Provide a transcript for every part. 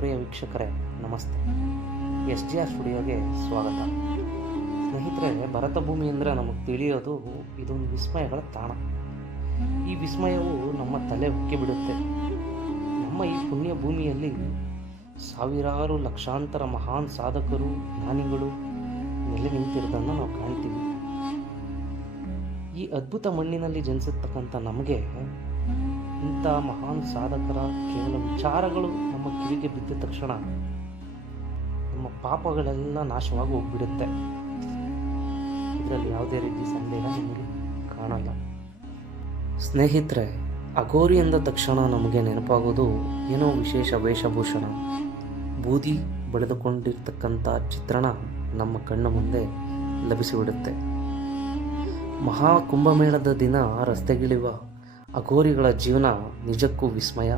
ಪ್ರಿಯ ವೀಕ್ಷಕರೇ, ನಮಸ್ತೆ. S G R ಸ್ಟುಡಿಯೋಗೆ ಸ್ವಾಗತ. ಸ್ನೇಹಿತರೆ ಭರತ ಭೂಮಿ ಅಂದರೆ ನಮಗೆ ತಿಳಿಯೋದು ಇದೊಂದು ವಿಸ್ಮಯಗಳ ತಾಣ. ಈ ವಿಸ್ಮಯವು ನಮ್ಮ ತಲೆ ಉಕ್ಕಿ ಬಿಡುತ್ತೆ. ನಮ್ಮ ಈ ಪುಣ್ಯ ಭೂಮಿಯಲ್ಲಿ ಸಾವಿರಾರು ಲಕ್ಷಾಂತರ ಮಹಾನ್ ಸಾಧಕರು, ಜ್ಞಾನಿಗಳು ನೆಲೆ ನಿಂತಿರೋದನ್ನು ನಾವು ಕಾಣ್ತೀವಿ. ಈ ಅದ್ಭುತ ಮಣ್ಣಿನಲ್ಲಿ ಜನಿಸಿರ್ತಕ್ಕಂಥ ನಮಗೆ ಇಂಥ ಮಹಾನ್ ಸಾಧಕರ ಕೇವಲ ವಿಚಾರಗಳು ನಮ್ಮ ಕಿವಿಗೆ ಬಿದ್ದ ತಕ್ಷಣ ನಮ್ಮ ಪಾಪಗಳೆಲ್ಲ ನಾಶವಾಗಿ ಹೋಗ್ಬಿಡುತ್ತೆ. ಇದರಲ್ಲಿ ಯಾವುದೇ ರೀತಿ ಸಂದೇಹ ನಿಮಗೆ ಕಾಣಲ್ಲ. ಸ್ನೇಹಿತರೆ ಅಗೋರಿ ಎಂದ ತಕ್ಷಣ ನಮಗೆ ನೆನಪಾಗೋದು ಏನೋ ವಿಶೇಷ ವೇಷಭೂಷಣ. ಬೂದಿ ಬೆಳೆದುಕೊಂಡಿರ್ತಕ್ಕಂಥ ಚಿತ್ರಣ ನಮ್ಮ ಕಣ್ಣು ಮುಂದೆ ಲಭಿಸಿಬಿಡುತ್ತೆ. ಮಹಾ ಕುಂಭಮೇಳದ ದಿನ ರಸ್ತೆಗಿಳಿಯುವ ಅಘೋರಿಗಳ ಜೀವನ ನಿಜಕ್ಕೂ ವಿಸ್ಮಯ.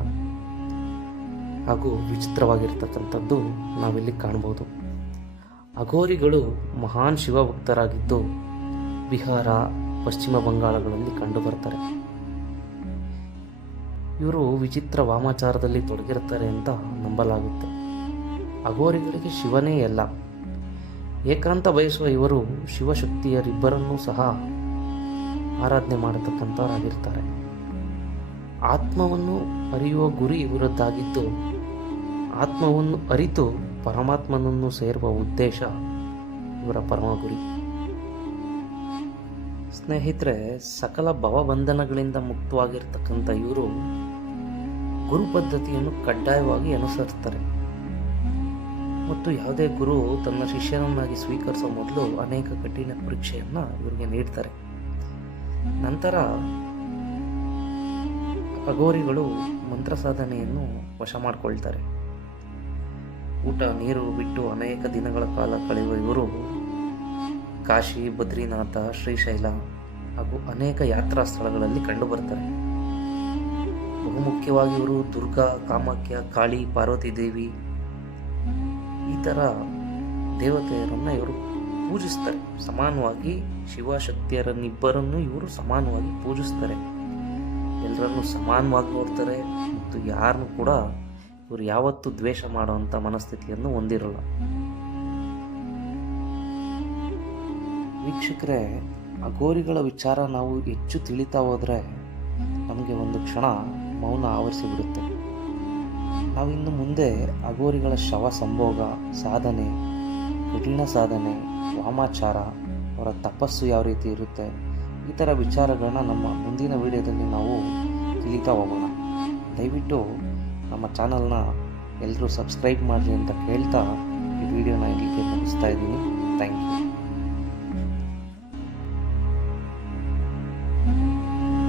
ಹಾಗೂ ವಿಚಿತ್ರವಾಗಿರ್ತಕ್ಕಂಥದ್ದು ನಾವಿಲ್ಲಿ ಕಾಣ್ಬೋದು ಅಘೋರಿಗಳು ಮಹಾನ್ ಶಿವಭಕ್ತರಾಗಿದ್ದು ಬಿಹಾರ, ಪಶ್ಚಿಮ ಬಂಗಾಳಗಳಲ್ಲಿ ಕಂಡುಬರ್ತಾರೆ ಇವರು ವಿಚಿತ್ರ ವಾಮಾಚಾರದಲ್ಲಿ ತೊಡಗಿರ್ತಾರೆ ಅಂತ ನಂಬಲಾಗುತ್ತೆ. ಅಘೋರಿಗಳಿಗೆ ಶಿವನೇ ಎಲ್ಲ ಏಕಾಂತ ಬಯಸುವ ಇವರು ಶಿವಶಕ್ತಿಯರಿಬ್ಬರನ್ನೂ ಸಹ ಆರಾಧನೆ ಮಾಡತಕ್ಕಂಥವರಾಗಿರ್ತಾರೆ. ಆತ್ಮವನ್ನು ಅರಿಯುವ ಗುರಿ ಇವರದ್ದಾಗಿದ್ದು ಆತ್ಮವನ್ನು ಅರಿತು ಪರಮಾತ್ಮನನ್ನು ಸೇರುವ ಉದ್ದೇಶ ಇವರ ಪರಮ ಗುರಿ. ಸ್ನೇಹಿತರೆ, ಸಕಲ ಭವಬಂಧನಗಳಿಂದ ಮುಕ್ತವಾಗಿರ್ತಕ್ಕಂಥ ಇವರು ಗುರು ಪದ್ಧತಿಯನ್ನು ಕಡ್ಡಾಯವಾಗಿ ಅನುಸರಿಸ್ತಾರೆ. ಮತ್ತು ಯಾವುದೇ ಗುರು ತನ್ನ ಶಿಷ್ಯನನ್ನಾಗಿ ಸ್ವೀಕರಿಸೋ ಮೊದಲು ಅನೇಕ ಕಠಿಣ ಪರೀಕ್ಷೆಯನ್ನು ಇವರಿಗೆ ನೀಡ್ತಾರೆ. ನಂತರ ಅಘೋರಿಗಳು ಮಂತ್ರ ಸಾಧನೆಯನ್ನು ವಶ ಮಾಡಿಕೊಳ್ತಾರೆ. ಊಟ, ನೀರು ಬಿಟ್ಟು ಅನೇಕ ದಿನಗಳ ಕಾಲ ಕಳೆಯುವ ಇವರು ಕಾಶಿ, ಬದ್ರಿನಾಥ, ಶ್ರೀಶೈಲ ಹಾಗೂ ಅನೇಕ ಯಾತ್ರಾ ಸ್ಥಳಗಳಲ್ಲಿ ಕಂಡುಬರ್ತಾರೆ ಬಹುಮುಖ್ಯವಾಗಿ ಇವರು ದುರ್ಗಾ, ಕಾಮಾಖ್ಯ, ಕಾಳಿ, ಪಾರ್ವತಿ ದೇವಿ ಈ ಥರ ದೇವತೆಯರನ್ನು ಇವರು ಪೂಜಿಸ್ತಾರೆ. ಸಮಾನವಾಗಿ ಶಿವಶಕ್ತಿಯರನ್ನಿಬ್ಬರನ್ನು ಇವರು ಸಮಾನವಾಗಿ ಪೂಜಿಸ್ತಾರೆ. ಎಲ್ಲರನ್ನು ಸಮಾನವಾಗಿ ನೋಡ್ತಾರೆ ಮತ್ತು ಯಾರನ್ನು ಕೂಡ ಇವರು ಯಾವತ್ತೂ ದ್ವೇಷ ಮಾಡುವಂಥ ಮನಸ್ಥಿತಿಯನ್ನು ಹೊಂದಿರಲ್ಲ. ವೀಕ್ಷಕರೇ ಅಘೋರಿಗಳ ವಿಚಾರ ನಾವು ಹೆಚ್ಚು ತಿಳಿತಾ ಹೋದರೆ ನಮಗೆ ಒಂದು ಕ್ಷಣ ಮೌನ ಆವರಿಸಿಬಿಡುತ್ತೆ ನಾವು ಇನ್ನು ಮುಂದೆ ಅಘೋರಿಗಳ ಶವ ಸಂಭೋಗ, ಸಾಧನೆ, ಕಠಿಣ ಸಾಧನೆ, ವಾಮಾಚಾರ, ಅವರ ತಪಸ್ಸು ಯಾವ ರೀತಿ ಇರುತ್ತೆ ಈ ಥರ ವಿಚಾರಗಳನ್ನ ನಮ್ಮ ಮುಂದಿನ ವಿಡಿಯೋದಲ್ಲಿ ನಾವು ತಿಳಿತಾ ಹೋಗೋಣ. ದಯವಿಟ್ಟು ನಮ್ಮ ಚಾನಲ್ನ ಎಲ್ಲರೂ ಸಬ್ಸ್ಕ್ರೈಬ್ ಮಾಡಿರಿ ಅಂತ ಕೇಳ್ತಾ ಈ ವಿಡಿಯೋನ ಇಲ್ಲಿಗೆ ಮುಗಿಸ್ತಾ ಇದ್ದೀನಿ. Thank you.